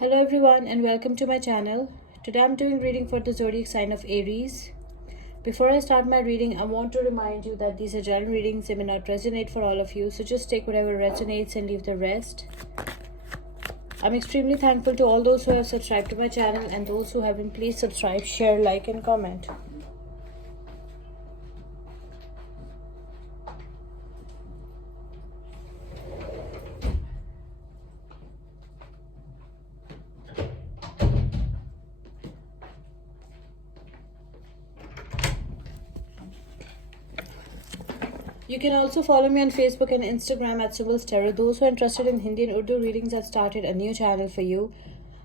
Hello everyone and welcome to my channel. Today I'm doing reading for the zodiac sign of Aries. Before I start my reading, I want to remind you that these are general readings. They may not resonate for all of you, so just take whatever resonates and leave the rest. I'm extremely thankful to all those who have subscribed to my channel and those who haven't. Please subscribe, share, like and comment. You can also follow me on Facebook and Instagram at Symbols Tarot. Those who are interested in Hindi and Urdu readings, I've started a new channel for you.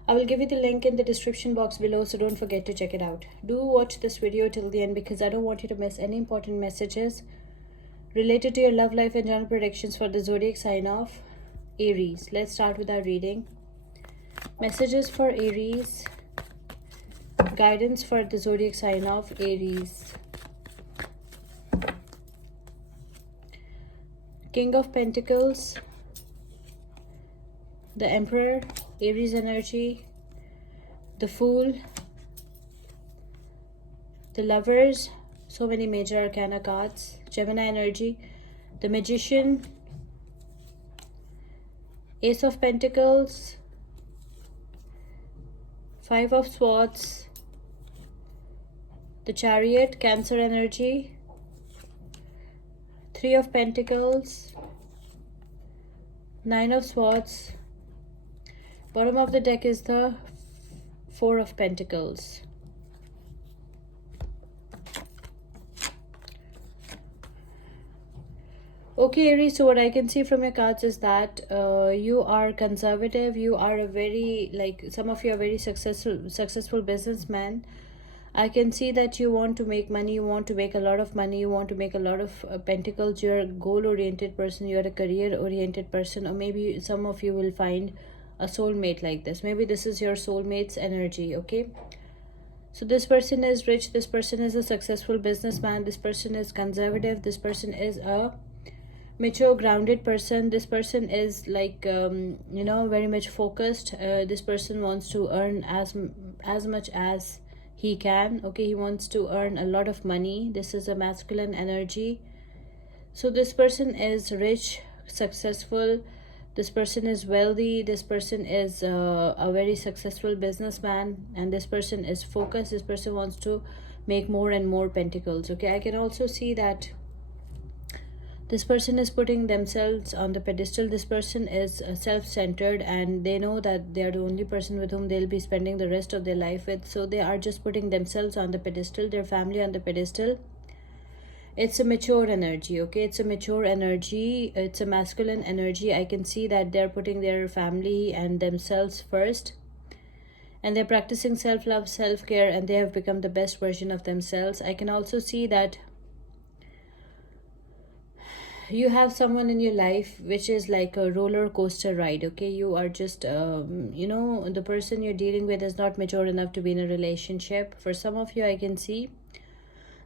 I will give you the link in the description box below, so don't forget to check it out. Do watch this video till the end because I don't want you to miss any important messages related to your love life and general predictions for the zodiac sign of Aries. Let's start with our reading. Messages for Aries. Guidance for the zodiac sign of Aries. King of Pentacles, the Emperor, Aries energy, the Fool, the Lovers, so many major arcana cards, Gemini energy, the Magician, Ace of Pentacles, Five of Swords, the Chariot, Cancer energy, Three of Pentacles, Nine of Swords. Bottom of the deck is the Four of Pentacles. Okay, Aries, so what I can see from your cards is that you are conservative. You are a very, some of you are very successful businessman. I can see that you want to make money, you want to make a lot of money, you want to make a lot of pentacles. You're a goal-oriented person, you're a career-oriented person, or maybe some of you will find a soulmate like this. Maybe this is your soulmate's energy, okay? So this person is rich, this person is a successful businessman, this person is conservative, this person is a mature, grounded person. This person is very much focused. This person wants to earn as much as he can, okay? He wants to earn a lot of money. This is a masculine energy. So this person is rich, successful, this person is wealthy, this person is a very successful businessman, and this person is focused. This person wants to make more and more pentacles, okay? I can also see that this person is putting themselves on the pedestal. This person is self-centered and they know that they are the only person with whom they'll be spending the rest of their life with. So they are just putting themselves on the pedestal, their family on the pedestal. It's a mature energy, okay? It's a mature energy. It's a masculine energy. I can see that they're putting their family and themselves first. And they're practicing self-love, self-care, and they have become the best version of themselves. I can also see that you have someone in your life which is like a roller coaster ride, okay? You are just the person you're dealing with is not mature enough to be in a relationship. For some of you, I can see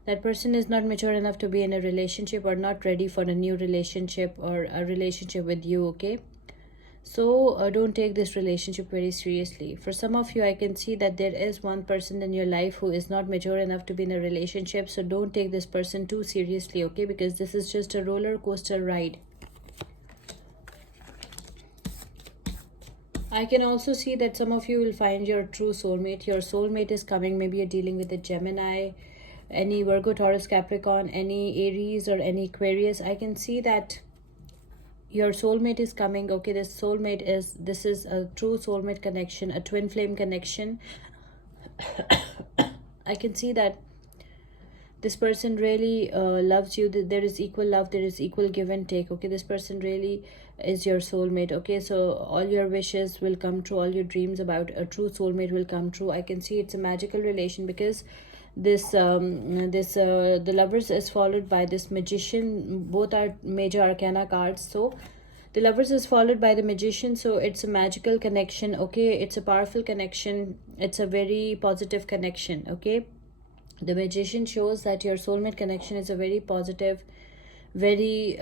that person is not mature enough to be in a relationship or not ready for a new relationship or a relationship with you, okay? So don't take this relationship very seriously. For some of you, I can see that there is one person in your life who is not mature enough to be in a relationship. So don't take this person too seriously, okay? Because this is just a roller coaster ride. I can also see that some of you will find your true soulmate. Your soulmate is coming. Maybe you're dealing with a Gemini, any Virgo, Taurus, Capricorn, any Aries or any Aquarius. I can see that your soulmate is coming, okay? This is a true soulmate connection, a twin flame connection. I can see that this person really loves you. There is equal love, there is equal give and take, okay? This person really is your soulmate, okay? So all your wishes will come true, all your dreams about a true soulmate will come true. I can see it's a magical relation because the Lovers is followed by this Magician. Both are major arcana cards. So the Lovers is followed by the Magician. So it's a magical connection, okay? It's a powerful connection. It's a very positive connection, okay? The Magician shows that your soulmate connection is a very positive, very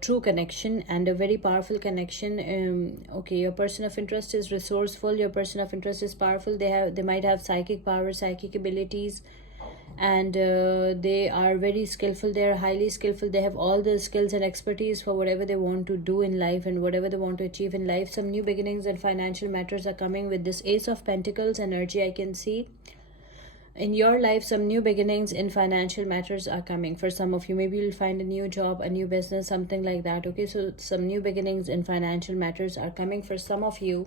true connection and a very powerful connection. Okay, your person of interest is resourceful, your person of interest is powerful, they might have psychic power, psychic abilities, and they are very skillful, they are highly skillful, they have all the skills and expertise for whatever they want to do in life and whatever they want to achieve in life. Some new beginnings and financial matters are coming with this Ace of Pentacles energy. I can see in your life some new beginnings in financial matters are coming. For some of you, maybe you'll find a new job, a new business, something like that. Okay, so some new beginnings in financial matters are coming for some of you.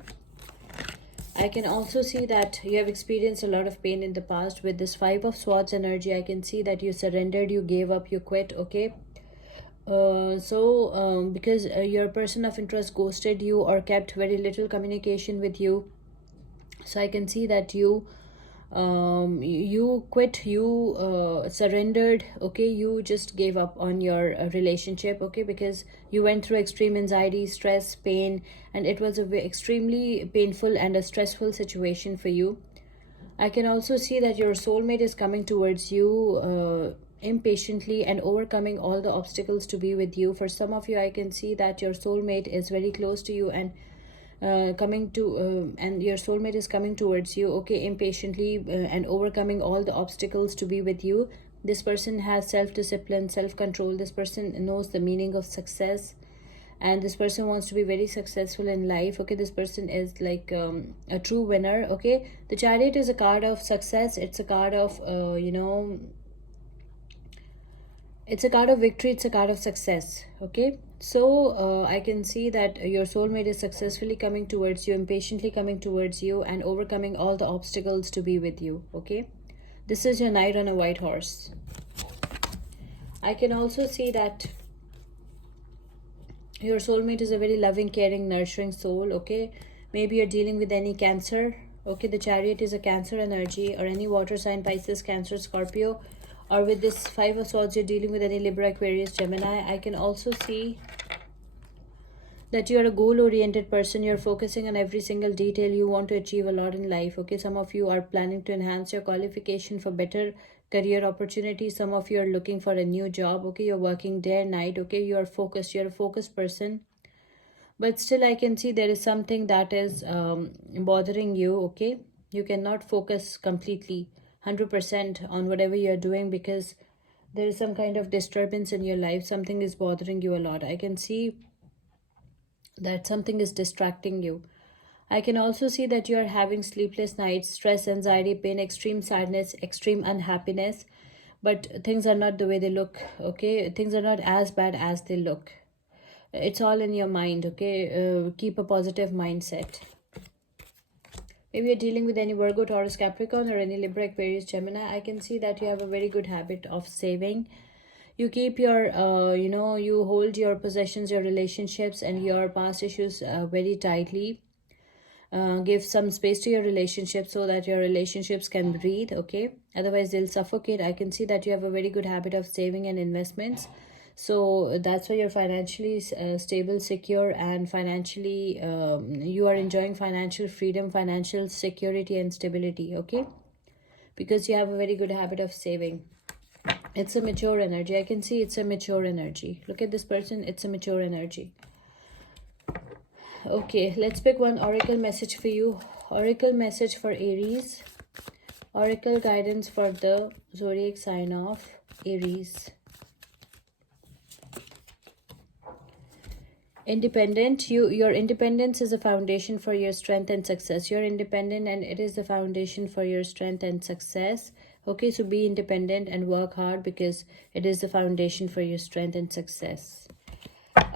I can also see that you have experienced a lot of pain in the past with this Five of Swords energy. I can see that you surrendered, you gave up, you quit. Okay, because your person of interest ghosted you or kept very little communication with you, so I can see that you quit, you surrendered. Okay, you just gave up on your relationship. Okay, because you went through extreme anxiety, stress, pain, and it was a extremely painful and a stressful situation for you. I can also see that your soulmate is coming towards you impatiently and overcoming all the obstacles to be with you. For some of you, I can see that your soulmate is very close to you and and your soulmate is coming towards you, okay, impatiently and overcoming all the obstacles to be with you. This person has self-discipline, self-control. This person knows the meaning of success, and this person wants to be very successful in life. Okay, this person is like a true winner. Okay, the Chariot is a card of success. It's a card of it's a card of victory, it's a card of success. Okay, so I can see that your soulmate is successfully coming towards you, impatiently coming towards you, and overcoming all the obstacles to be with you. Okay, this is your knight on a white horse. I can also see that your soulmate is a very loving, caring, nurturing soul. Okay, maybe you're dealing with any Cancer. Okay, the Chariot is a Cancer energy, or any water sign, Pisces, Cancer, Scorpio. Or with this Five of Swords, you're dealing with any Libra, Aquarius, Gemini. I can also see that you are a goal-oriented person. You're focusing on every single detail. You want to achieve a lot in life. Okay, some of you are planning to enhance your qualification for better career opportunities. Some of you are looking for a new job. Okay, you're working day and night. Okay, you are focused. You're a focused person. But still, I can see there is something that is bothering you. Okay, you cannot focus completely 100% on whatever you're doing because there is some kind of disturbance in your life. Something is bothering you a lot. I can see that something is distracting you. I can also see that you are having sleepless nights, stress, anxiety, pain, extreme sadness, extreme unhappiness, but things are not the way they look. Okay, things are not as bad as they look. It's all in your mind. Okay, keep a positive mindset. Maybe you're dealing with any Virgo, Taurus, Capricorn, or any Libra, Aquarius, Gemini. I can see that you have a very good habit of saving. You keep your you hold your possessions, your relationships, and your past issues very tightly. Give some space to your relationships so that your relationships can breathe. Okay, otherwise they'll suffocate. I can see that you have a very good habit of saving and investments, so that's why you're financially stable, secure, and financially you are enjoying financial freedom, financial security, and stability. Okay, because you have a very good habit of saving. It's a mature energy. I can see it's a mature energy. Look at this person. It's a mature energy. Okay, let's pick one oracle message for you. Oracle message for Aries. Oracle guidance for the zodiac sign of Aries. Independent. Your independence is a foundation for your strength and success. You're independent and it is the foundation for your strength and success. Okay, so be independent and work hard because it is the foundation for your strength and success.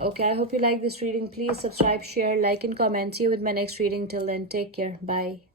Okay, I hope you like this reading. Please subscribe, share, like, and comment. See you with my next reading. Till then, take care. Bye.